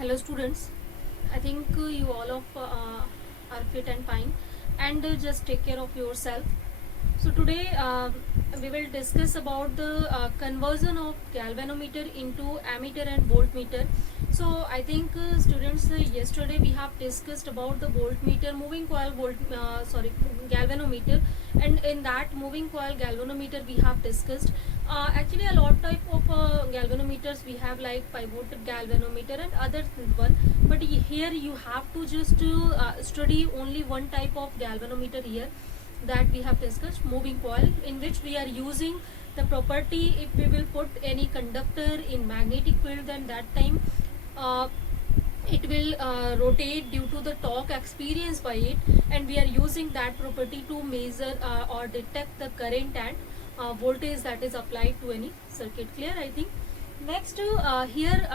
Hello students, I think you all of are fit and fine and just take care of yourself. So today we will discuss about the conversion of galvanometer into ammeter and voltmeter. So I think students, yesterday we have discussed about the voltmeter, moving coil galvanometer, and in that moving coil galvanometer we have discussed actually a lot type of galvanometers we have, like pivot galvanometer and other one, but here you have to just study only one type of galvanometer here that we have discussed, moving coil, in which we are using the property if we will put any conductor in magnetic field, then that time uh, it will rotate due to the torque experienced by it, and we are using that property to measure or detect the current and voltage that is applied to any circuit. Clear, I think. Next here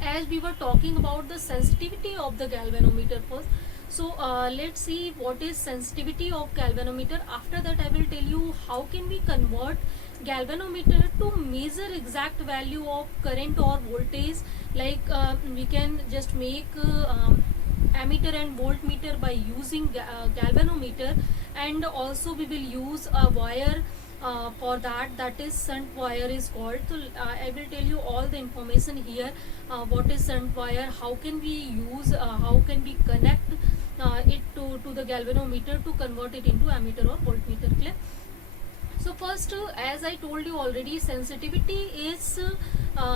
as we were talking about the sensitivity of the galvanometer first, so let's see what is sensitivity of galvanometer. After that I will tell you how can we convert galvanometer to measure exact value of current or voltage, like we can just make ammeter and voltmeter by using galvanometer, and also we will use a wire for that is shunt wire is called. So I will tell you all the information here, what is shunt wire, how can we use, how can we connect it to the galvanometer to convert it into ammeter or voltmeter. Clear? So first, as I told you already, sensitivity is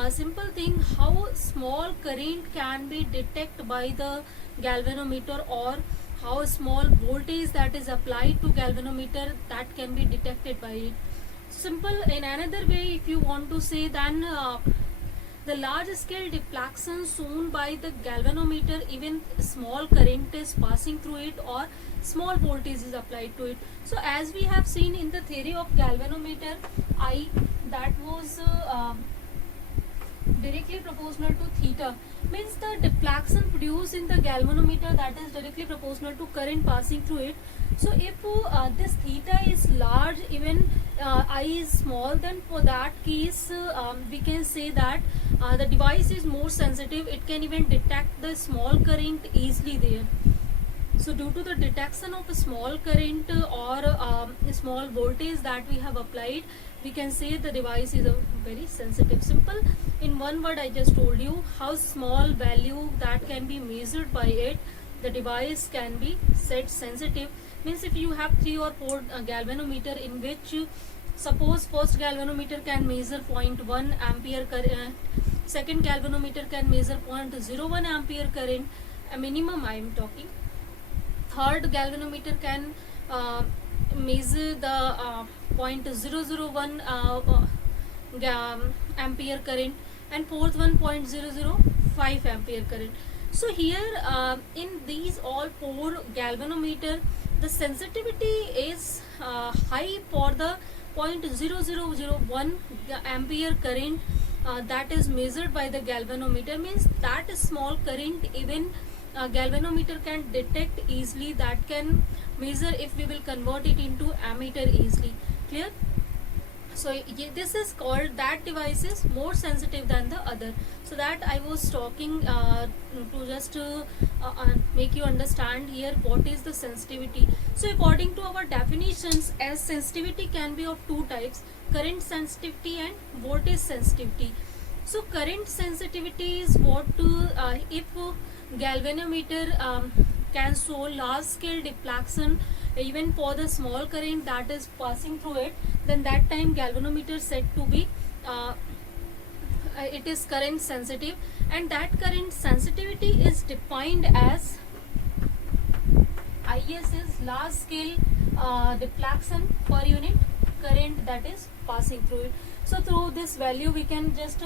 simple thing how small current can be detected by the galvanometer, or how small voltage that is applied to galvanometer that can be detected by it. Simple in another way, if you want to say, then the large scale deflection shown by the galvanometer, even small current is passing through it or small voltage is applied to it. So as we have seen in the theory of galvanometer, I that was directly proportional to theta, means the deflection produced in the galvanometer that is directly proportional to current passing through it. So if this theta is large, even I is small, then for that case we can say that the device is more sensitive, it can even detect the small current easily there. So due to the detection of a small current or small voltage that we have applied, we can say the device is very sensitive. Simple, in one word I just told you how small value that can be measured by it, the device can be set sensitive. Means if you have 3 or 4 galvanometer, in which suppose first galvanometer can measure 0.1 ampere current, second galvanometer can measure 0.01 ampere current, a minimum I am talking, third galvanometer can measure the 0.001 ampere current, and fourth one 0.005 ampere current. So here in these all 4 galvanometer, the sensitivity is high for the 0.0001 ampere current that is measured by the galvanometer, means that small current even galvanometer can detect easily, that can measure if we will convert it into ammeter easily. Clear? So this is called, that device is more sensitive than the other. So that I was talking to just make you understand here what is the sensitivity. So according to our definitions, as sensitivity can be of 2 types, current sensitivity and voltage sensitivity. So current sensitivity is what if galvanometer can show large scale deflection even for the small current that is passing through it, then that time galvanometer said to be it is current sensitive, and that current sensitivity is defined as IS is large scale deflection per unit current that is passing through it. So through this value we can just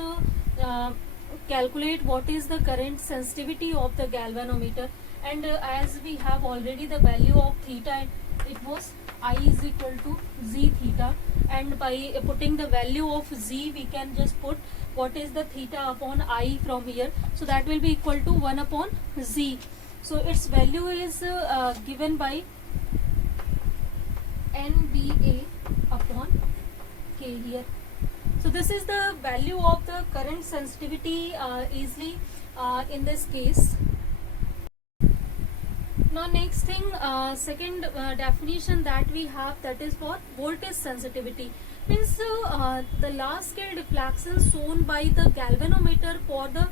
calculate what is the current sensitivity of the galvanometer, and as we have already the value of theta, it was I is equal to z theta, and by putting the value of z we can just put what is the theta upon I from here, so that will be equal to 1 upon z. So its value is given by NBA upon K here. So this is the value of the current sensitivity easily in this case. Now next thing, second definition that we have, that is for voltage sensitivity. Means the large scale deflection shown by the galvanometer for the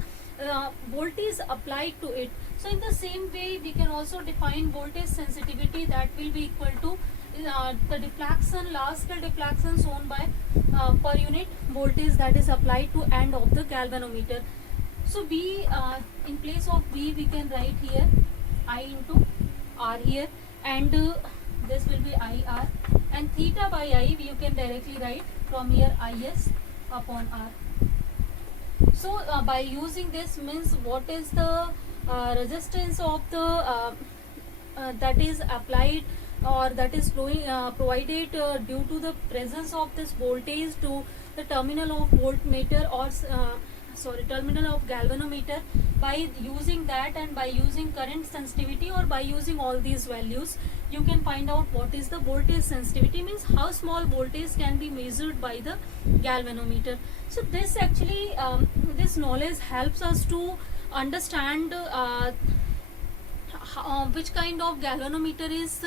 voltage applied to it. So in the same way we can also define voltage sensitivity, that will be equal to the deflection, large scale deflection shown by per unit voltage that is applied to end of the galvanometer. So V, in place of V we can write here I into R here, and this will be IR, and theta by I you can directly write from here IS upon R. So by using this, means what is the resistance of the that is applied or that is flowing provided due to the presence of this voltage to the terminal of voltmeter or terminal of galvanometer. By using that and by using current sensitivity or by using all these values, you can find out what is the voltage sensitivity, means how small voltage can be measured by the galvanometer. So this actually this knowledge helps us to understand which kind of galvanometer is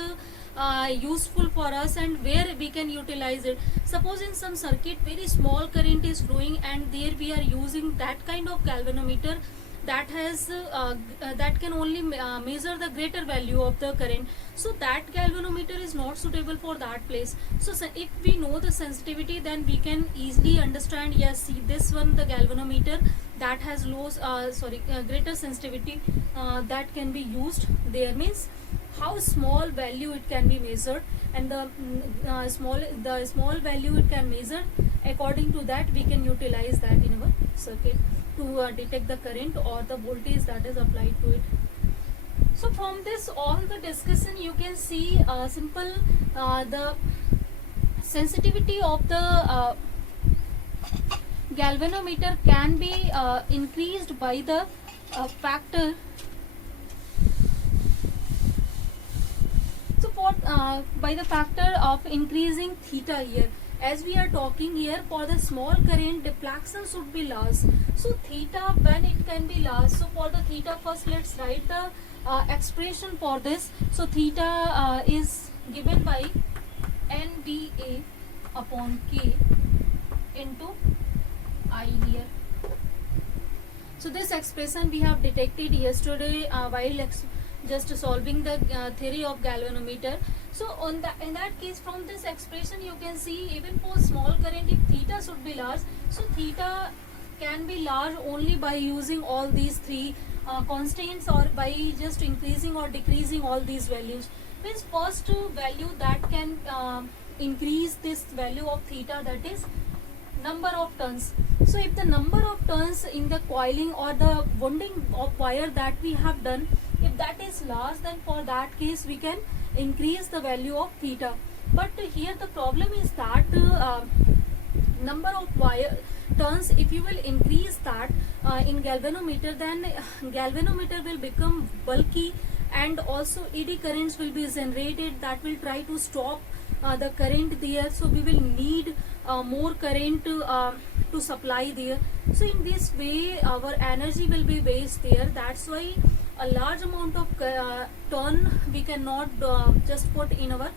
useful for us and where we can utilize it. Suppose in some circuit very small current is flowing and there we are using that kind of galvanometer that has that can only measure the greater value of the current. So that galvanometer is not suitable for that place. So if we know the sensitivity, then we can easily understand, yes, see this one, the galvanometer that has greater sensitivity that can be used there, means how small value it can be measured, and the small value it can measure, according to that we can utilize that in our circuit to detect the current or the voltage that is applied to it. So from this all the discussion you can see simple the sensitivity of the galvanometer can be increased by the factor. So for by the factor of increasing theta here, as we are talking here, for the small current deflection should be large. So theta, when it can be large, so for the theta first let's write the expression for this. So theta is given by NBA upon K into I here. So this expression we have detected yesterday while just solving the theory of galvanometer. So in that case, from this expression you can see, even for small current, if theta should be large, so theta can be large only by using all these three constants or by just increasing or decreasing all these values. Means first value that can increase this value of theta, that is number of turns. So if the number of turns in the coiling or the wounding of wire that we have done, if that is large, then for that case we can increase the value of theta. But here the problem is that number of wire turns, if you will increase that in galvanometer, then galvanometer will become bulky and also eddy currents will be generated that will try to stop the current there. So we will need more current to supply there. So in this way our energy will be waste there. That's why a large amount of turn we cannot just put in our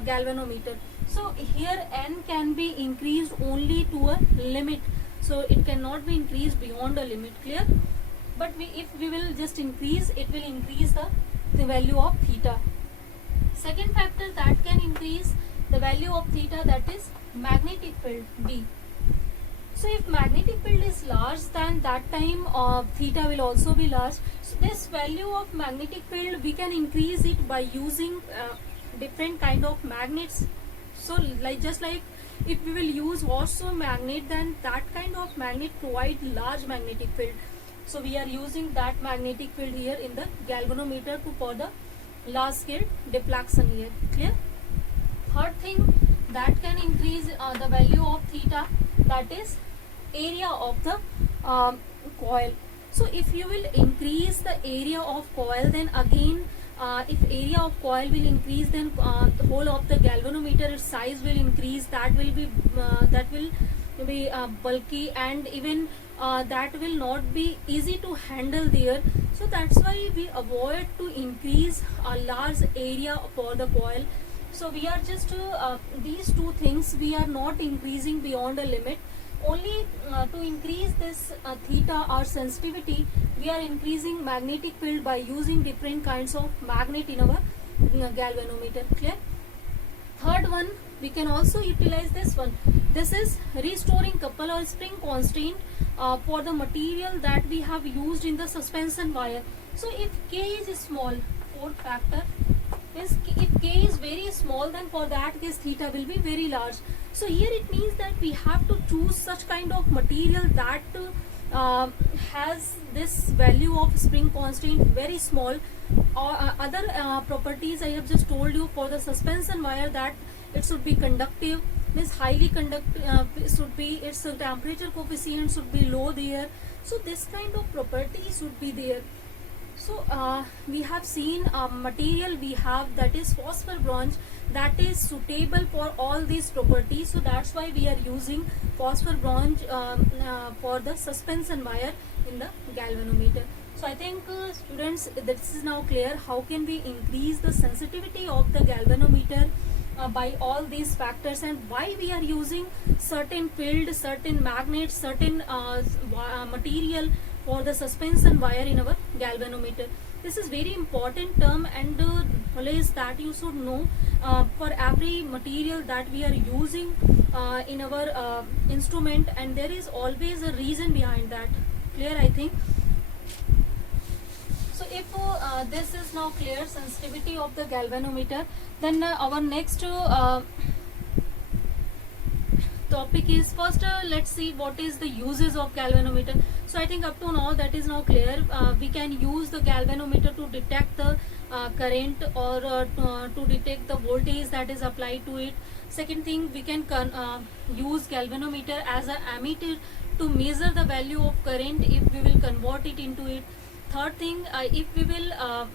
galvanometer. So here N can be increased only to a limit, so it cannot be increased beyond a limit, clear? But if we will just increase, it will increase the value of theta. Second factor that can increase the value of theta, that is magnetic field B. So if magnetic field is large, then that time theta will also be large. So this value of magnetic field we can increase it by using different kind of magnets. So just like if we will use also magnet, then that kind of magnet provide large magnetic field. So we are using that magnetic field here in the galvanometer to for the large scale deflection here, clear? Third thing that can increase the value of theta, that is area of the coil. So if you will increase the area of coil, then again if area of coil will increase, then the whole of the galvanometer size will increase. That will be bulky, and even that will not be easy to handle there. So that's why we avoid to increase a large area for the coil. So we are just these two things we are not increasing beyond a limit. Only to increase this theta or sensitivity, we are increasing magnetic field by using different kinds of magnet in our galvanometer. Clear? Third one, we can also utilize this one. This is restoring couple or spring constant for the material that we have used in the suspension wire. So if K is small, fourth factor is if K is very small, then for that case theta will be very large. So here it means that we have to choose such kind of material that has this value of spring constant very small, or other properties I have just told you for the suspension wire, that it should be conductive, means highly conductive, should be its temperature coefficient should be low there. So this kind of property should be there. So we have seen a material we have, that is phosphor bronze, that is suitable for all these properties. So that's why we are using phosphor bronze for the suspension wire in the galvanometer. So I think students, this is now clear how can we increase the sensitivity of the galvanometer by all these factors, and why we are using certain field, certain magnets, certain material for the suspension wire in our galvanometer. This is very important term, and knowledge that you should know for every material that we are using in our instrument, and there is always a reason behind that. Clear, I think. So if this is now clear, sensitivity of the galvanometer, then our next topic is, first let's see what is the uses of galvanometer. So I think up to now that is now clear. We can use the galvanometer to detect the current, or to detect the voltage that is applied to it. Second thing, we can use galvanometer as an ammeter to measure the value of current if we will convert it into it. Third thing, if we will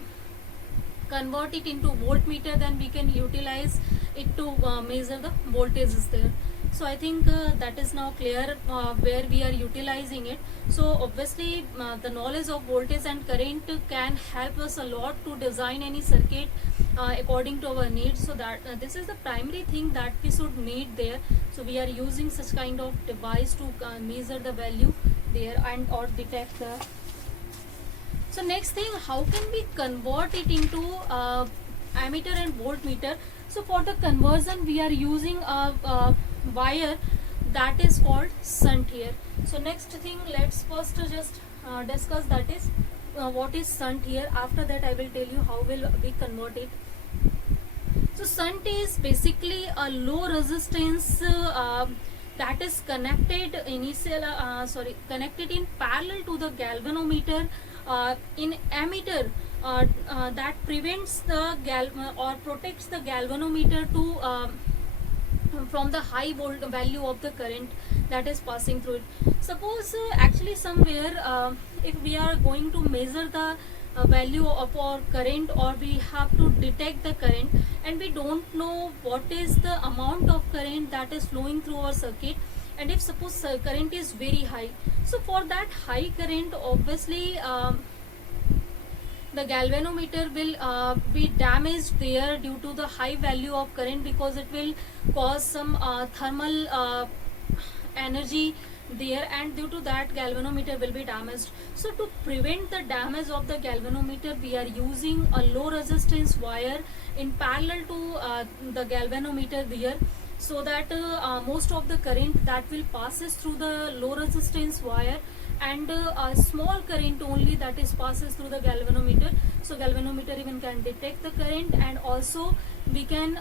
convert it into voltmeter, then we can utilize it to measure the voltages there. So I think that is now clear where we are utilizing it. So obviously the knowledge of voltage and current can help us a lot to design any circuit according to our needs. So that this is the primary thing that we should need there. So we are using such kind of device to measure the value there and or detect the. So next thing, how can we convert it into ammeter and voltmeter? So for the conversion, we are using a wire that is called shunt here. So next thing, let's first just discuss that is what is shunt here. After that, I will tell you how will we convert it. So shunt is basically a low resistance that is connected connected in parallel to the galvanometer in ammeter that prevents the or protects the galvanometer to from the high volt value of the current that is passing through it. Suppose actually somewhere if we are going to measure the value of our current, or we have to detect the current, and we don't know what is the amount of current that is flowing through our circuit, and if suppose current is very high, so for that high current, obviously the galvanometer will be damaged there due to the high value of current, because it will cause some thermal energy there, and due to that galvanometer will be damaged. So to prevent the damage of the galvanometer, we are using a low resistance wire in parallel to the galvanometer there, so that most of the current that will passes through the low resistance wire, and a small current only that is passes through the galvanometer. So galvanometer even can detect the current, and also we can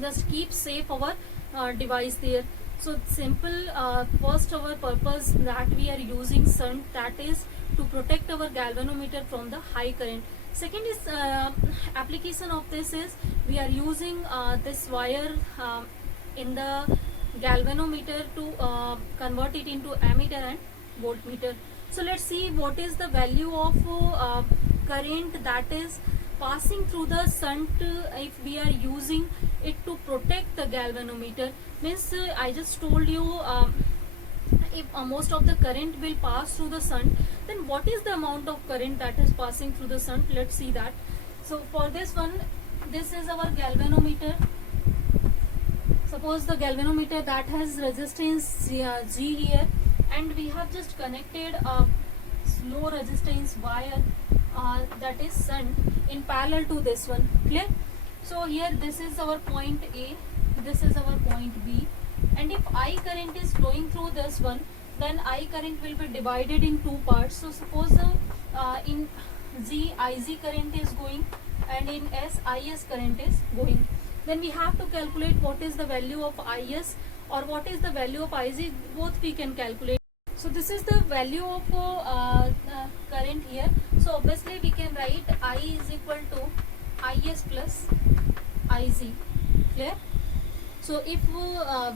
just keep safe our device there. So simple, first our purpose that we are using shunt, that is to protect our galvanometer from the high current. Second is application of this is we are using this wire in the galvanometer to convert it into ammeter and voltmeter. So let's see what is the value of current that is passing through the shunt if we are using it to protect the galvanometer. Means I just told you, if most of the current will pass through the sun, then what is the amount of current that is passing through the sun? Let's see that. So for this one, this is our galvanometer. Suppose the galvanometer that has resistance G here, and we have just connected a low resistance wire that is shunt in parallel to this one. Clear? So here this is our point A, this is our point B, and if I current is flowing through this one, then I current will be divided in two parts. So suppose in G IZ current is going, and in S IS current is going. Then we have to calculate what is the value of IS or what is the value of IZ. Both we can calculate. So this is the value of current here. So obviously we can write I is equal to IS plus IZ. Clear? So if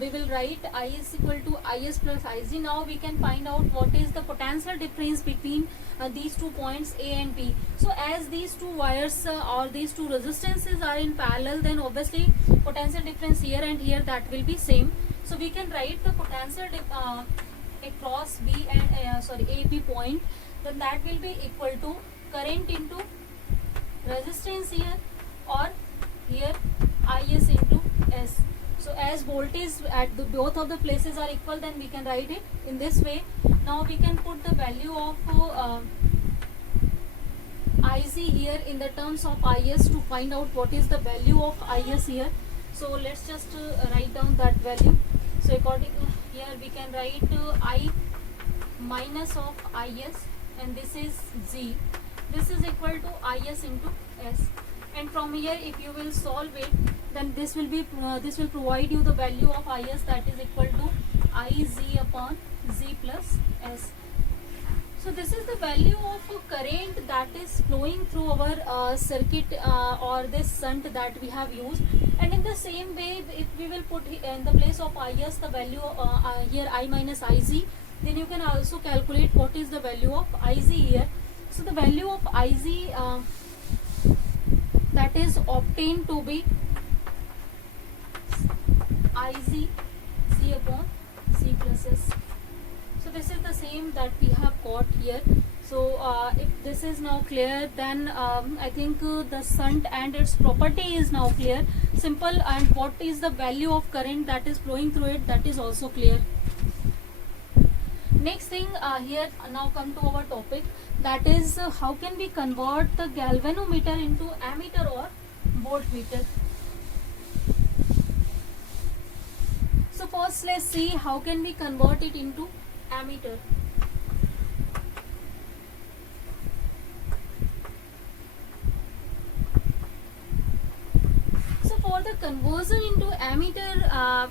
we will write I is equal to IS plus IZ, now we can find out what is the potential difference between these 2 points A and B. So as these two wires or these two resistances are in parallel, then obviously potential difference here and here, that will be same. So we can write the potential across B and AB point, then that will be equal to current into resistance here, or here IS into S. So as voltage at both of the places are equal, then we can write it in this way. Now we can put the value of IZ here in the terms of IS to find out what is the value of IS here. So let's just write down that value. So according here we can write I minus of IS, and this is G. This is equal to IS into S. And from here, if you will solve it, then this will provide you the value of IS, that is equal to IZ upon Z plus S. So this is the value of current that is flowing through our circuit or this shunt that we have used. And in the same way, if we will put in the place of IS the value here I minus IZ, then you can also calculate what is the value of IZ here. So the value of IZ that is obtained to be IZ Z upon Z plus S. So this is the same that we have got here. So if this is now clear, then I think the shunt and its property is now clear, simple, and what is the value of current that is flowing through it, that is also clear. Next thing here, now come to our topic, that is how can we convert the galvanometer into ammeter or voltmeter. So first let's see how can we convert it into ammeter. So for the conversion into ammeter,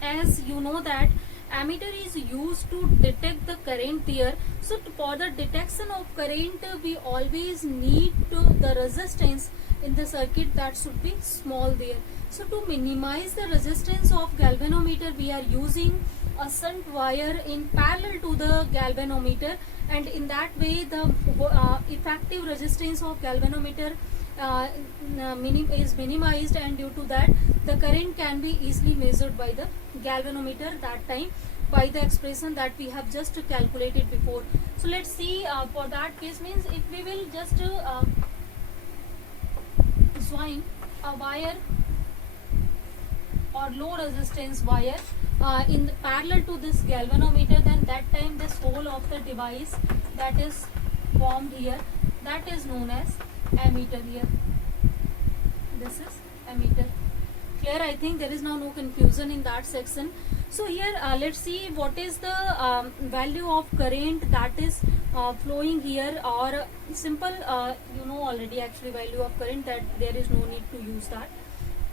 as you know that ammeter is used to detect the current there. So for the detection of current, we always need the resistance in the circuit that should be small there. So to minimize the resistance of galvanometer, we are using a shunt wire in parallel to the galvanometer, and in that way the effective resistance of galvanometer is minimized, and due to that the current can be easily measured by the galvanometer that time by the expression that we have just calculated before. So let's see for that case, means if we will just join a wire or low resistance wire in parallel to this galvanometer, then that time this whole of the device that is formed here, that is known as ammeter here. This is ammeter. Clear? I think there is now no confusion in that section. So here let's see what is the value of current that is flowing here, or simple you know already actually value of current, that there is no need to use that.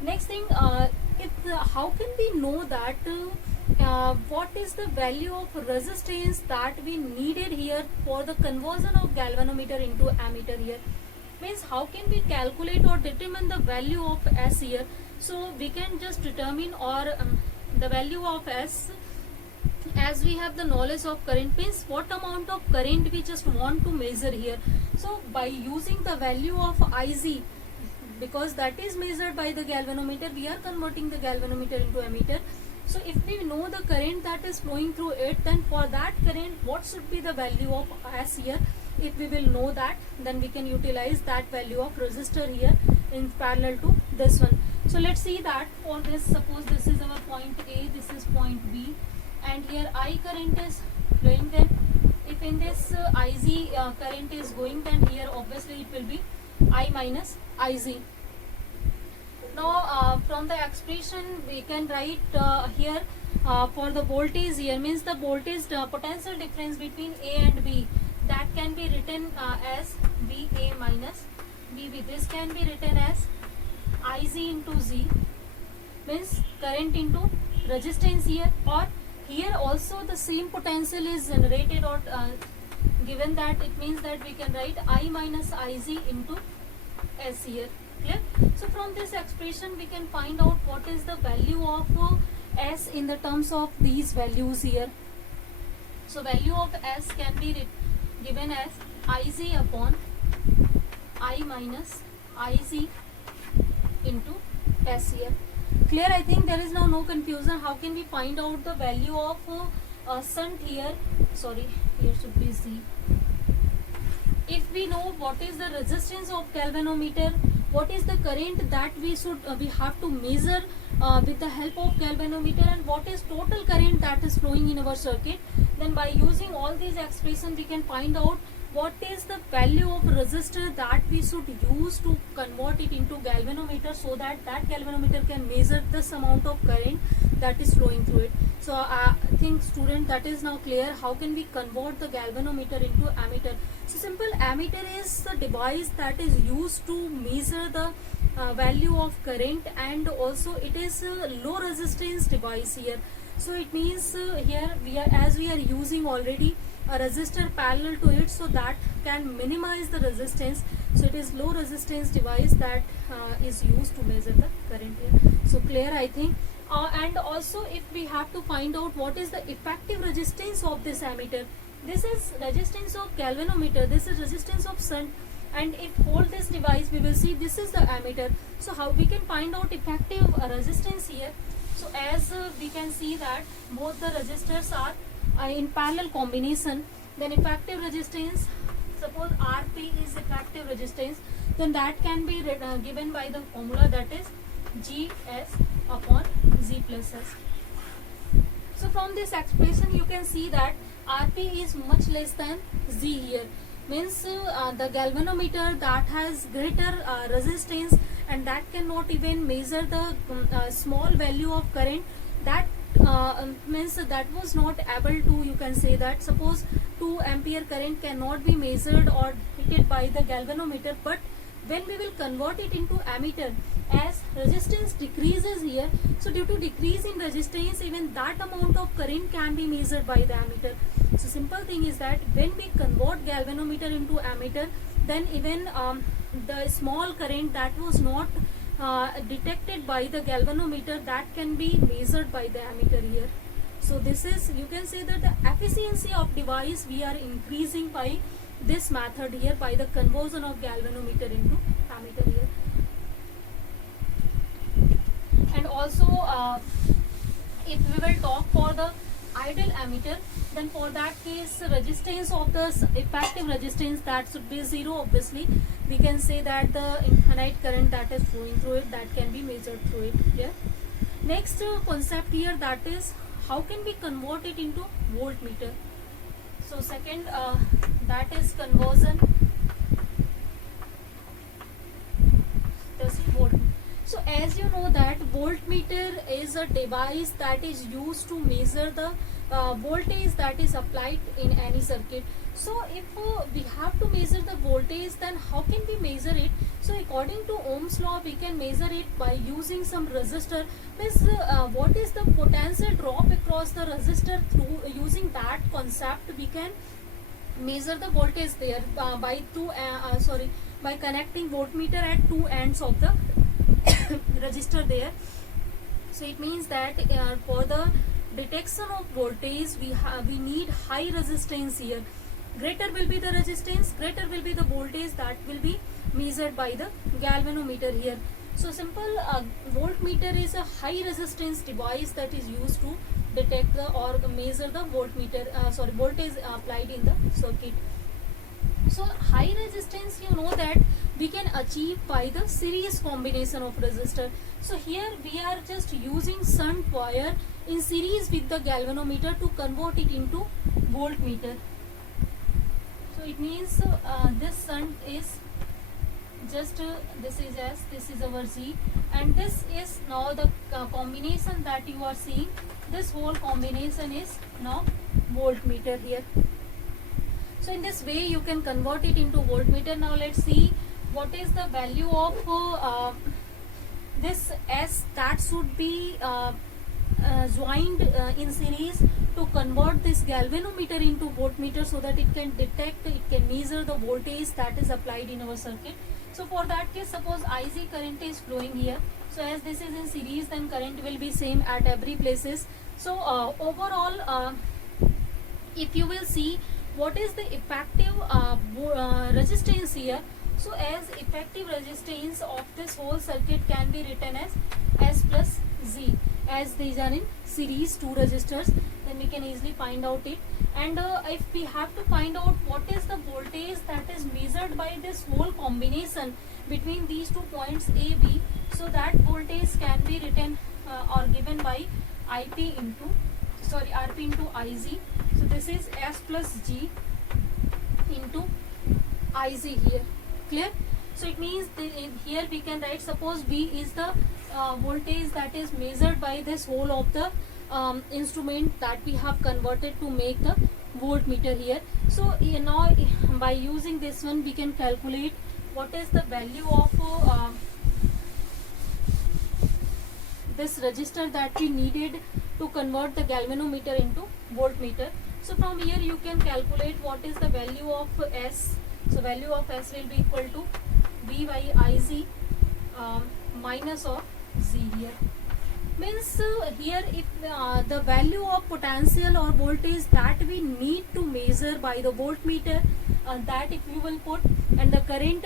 Next thing, how can we know that what is the value of resistance that we needed here for the conversion of galvanometer into ammeter here? Means how can we calculate or determine the value of S here? So we can just determine or the value of S, as we have the knowledge of current, means what amount of current we just want to measure here. So by using the value of IZ, because that is measured by the galvanometer, we are converting the galvanometer into ammeter, So if we know the current that is flowing through it, then for that current what should be the value of S here? If we will know that, then we can utilize that value of resistor here in parallel to this one. So let's see that for this, suppose this is our point A, this is point B, and here I current is flowing, then if in this IZ current is going, then here obviously it will be I minus IZ. Now from the expression we can write here for the voltage here, means the voltage potential difference between A and B, that can be written as VA minus VB. This can be written as IZ into Z, means current into resistance here, or here also the same potential is generated or given, that it means that we can write I minus IZ into S here. Clear? So from this expression we can find out what is the value of S in the terms of these values here. So value of S can be given as IZ upon I minus IZ into S here. Clear? I think there is now no confusion. How can we find out the value of shunt here? Sorry, here should be Z. If we know what is the resistance of galvanometer, what is the current that we have to measure with the help of galvanometer, and what is total current that is flowing in our circuit, then by using all these expressions we can find out what is the value of resistor that we should use to convert it into galvanometer, so that that galvanometer can measure this amount of current that is flowing through it. So I think student that is now clear. How can we convert the galvanometer into ammeter? So simple, ammeter is the device that is used to measure the value of current, and also it is a low resistance device here. So it means here we are using already a resistor parallel to it, so that can minimize the resistance. So it is low resistance device that is used to measure the current here. So clear, I think. And also if we have to find out what is the effective resistance of this ammeter, this is resistance of galvanometer, this is resistance of shunt, and if hold this device we will see this is the ammeter. So how we can find out effective resistance here? So as we can see that both the resistors are in parallel combination, then effective resistance, suppose Rp is effective resistance, then that can be given by the formula, that is Gs upon Z plus S. So from this expression you can see that Rp is much less than Z here, means the galvanometer that has greater resistance and that cannot even measure the small value of current, that means that was not able to, you can say that suppose 2 ampere current cannot be measured or hit by the galvanometer, but when we will convert it into ammeter, as resistance decreases here, so due to decrease in resistance, even that amount of current can be measured by the ammeter. So simple thing is that when we convert galvanometer into ammeter, then even the small current that was not detected by the galvanometer, that can be measured by the ammeter here. So this is, you can say that the efficiency of device we are increasing by this method here, by the conversion of galvanometer into ammeter here. And also if we will talk for the ideal ammeter, then for that case resistance of the effective resistance, that should be 0 obviously. We can say that the infinite current that is flowing through it, that can be measured through it here. Next concept here, that is how can we convert it into voltmeter. So second that is conversion voltmeter. So as you know that voltmeter is a device that is used to measure the voltage that is applied in any circuit. So if we have to measure the voltage, then how can we measure it? So according to Ohm's law we can measure it by using some resistor. Means what is the potential drop across the resistor, through using that concept we can measure the voltage there by by connecting voltmeter at two ends of the resistor there. So it means that for the detection of voltage we need high resistance here. Greater will be the resistance, greater will be the voltage that will be measured by the galvanometer here. So simple voltmeter is a high resistance device that is used to detect the or measure the voltage applied in the circuit. So high resistance, you know that we can achieve by the series combination of resistor. So here we are just using shunt wire in series with the galvanometer to convert it into voltmeter. So it means this shunt is just this is S, this is our Z, and this is now the combination that you are seeing. This whole combination is now voltmeter here. So in this way you can convert it into voltmeter. Now let's see what is the value of this S that should be joined in series to convert this galvanometer into voltmeter, so that it can detect, it can measure the voltage that is applied in our circuit. So for that case, suppose IC current is flowing here. So as this is in series, then current will be same at every places. So overall, if you will see what is the effective resistance here. So as effective resistance of this whole circuit can be written as S plus Z, as these are in series two resistors, then we can easily find out it. And if we have to find out what is the voltage that is measured by this whole combination between these 2 points A, B, so that voltage can be written or given by RP into IZ. So this is S plus G into IZ here. Clear? So it means here we can write, suppose V is the voltage that is measured by this whole of the instrument that we have converted to make the voltmeter here. So now by using this one we can calculate what is the value of this resistor that we needed to convert the galvanometer into voltmeter. So from here you can calculate what is the value of S. So value of S will be equal to V by IZ minus of Z here. Means here if the value of potential or voltage that we need to measure by the voltmeter, that if you will put, and the current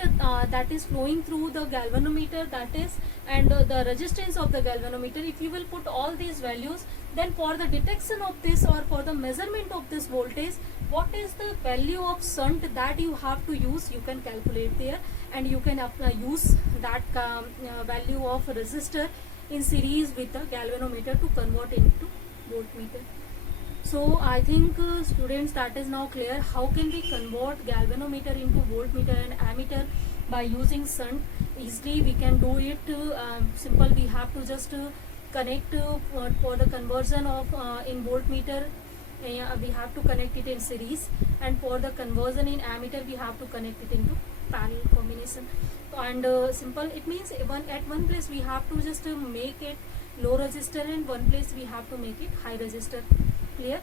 that is flowing through the galvanometer, that is, and the resistance of the galvanometer, if you will put all these values, then for the detection of this or for the measurement of this voltage, what is the value of shunt that you have to use, you can calculate there, and you can use that value of resistor in series with the galvanometer to convert into voltmeter. So I think students, that is now clear how can we convert galvanometer into voltmeter and ammeter by using shunt. Easily we can do it. Simple, we have to just connect for the conversion of in voltmeter, we have to connect it in series, and for the conversion in ammeter we have to connect it into parallel combination. And simple, it means at one place we have to just make it low resistor, and one place we have to make it high resistor. Clear?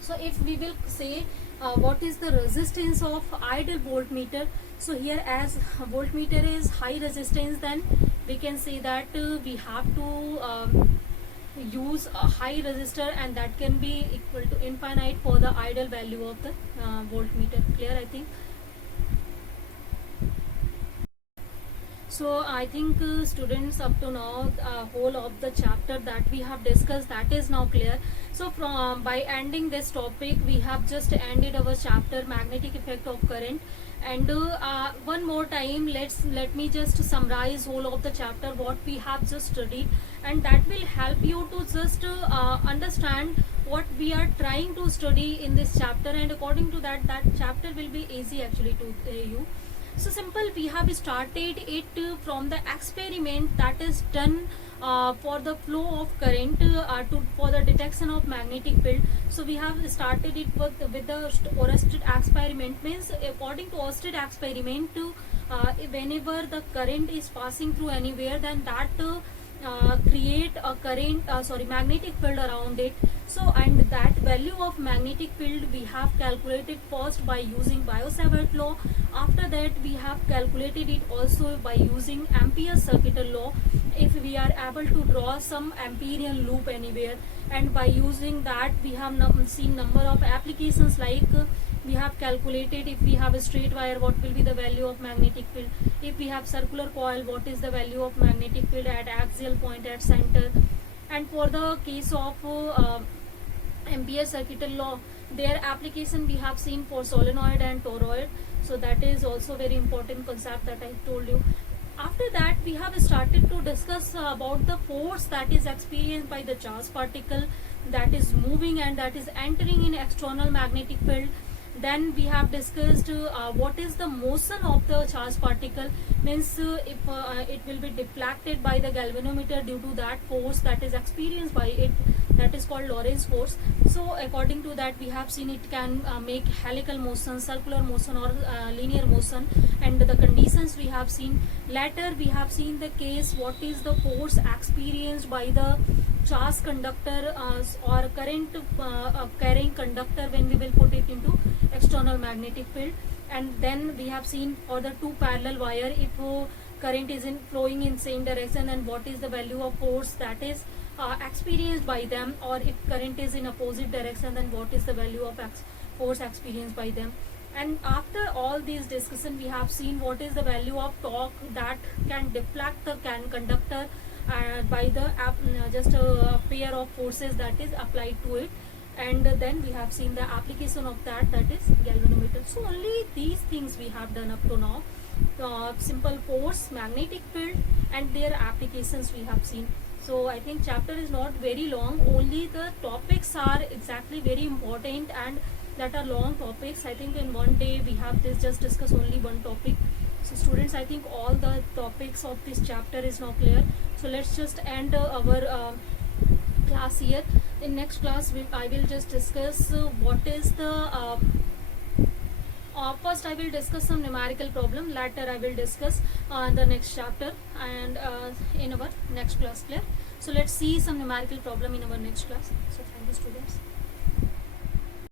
So if we will say what is the resistance of ideal voltmeter, so here as voltmeter is high resistance, then we can say that we have to use a high resistor, and that can be equal to infinite for the ideal value of the voltmeter. Clear, I think. So I think students, up to now whole of the chapter that we have discussed, that is now clear. So from by ending this topic, we have just ended our chapter magnetic effect of current. And one more time, let me just summarize whole of the chapter what we have just studied, and that will help you to just understand what we are trying to study in this chapter, and according to that chapter will be easy actually to you. So simple, we have started it from the experiment that is done for the flow of current for the detection of magnetic field. So we have started it with the Oersted experiment. Means according to Oersted experiment, whenever the current is passing through anywhere, then that create a current magnetic field around it. So and that value of magnetic field we have calculated first by using Biot-Savart law. After that we have calculated it also by using Ampere's circuital law, if we are able to draw some Amperian loop anywhere. And by using that we have seen number of applications like we have calculated if we have a straight wire what will be the value of magnetic field, if we have circular coil what is the value of magnetic field at axial point at center. And for the case of Ampere circuital law, their application we have seen for solenoid and toroid, so that is also very important concept that I told you. After that we have started to discuss about the force that is experienced by the charged particle that is moving and that is entering in external magnetic field. Then we have discussed what is the motion of the charged particle, means if it will be deflected by the galvanometer due to that force that is experienced by it, that is called Lorentz force. So according to that we have seen it can make helical motion, circular motion or linear motion, and the conditions we have seen. Later we have seen the case what is the force experienced by the charged conductor or current carrying conductor when we will put it into external magnetic field. And then we have seen for the two parallel wire, if current is flowing in same direction, and what is the value of force that is experienced by them, or if current is in opposite direction, then what is the value of force experienced by them. And after all these discussion we have seen what is the value of torque that can deflect the conductor by the just a pair of forces that is applied to it. And then we have seen the application of that is galvanometer. So only these things we have done up to now. Simple force, magnetic field, and their applications we have seen. So I think chapter is not very long, only the topics are exactly very important and that are long topics. I think in one day we have this just discuss only one topic. So students, I think all the topics of this chapter is now clear. So let's just end our class here. In next class I will just discuss what is the first I will discuss some numerical problem, later I will discuss the next chapter and in our next class. Clear? So let's see some numerical problem in our next class. So thank you students.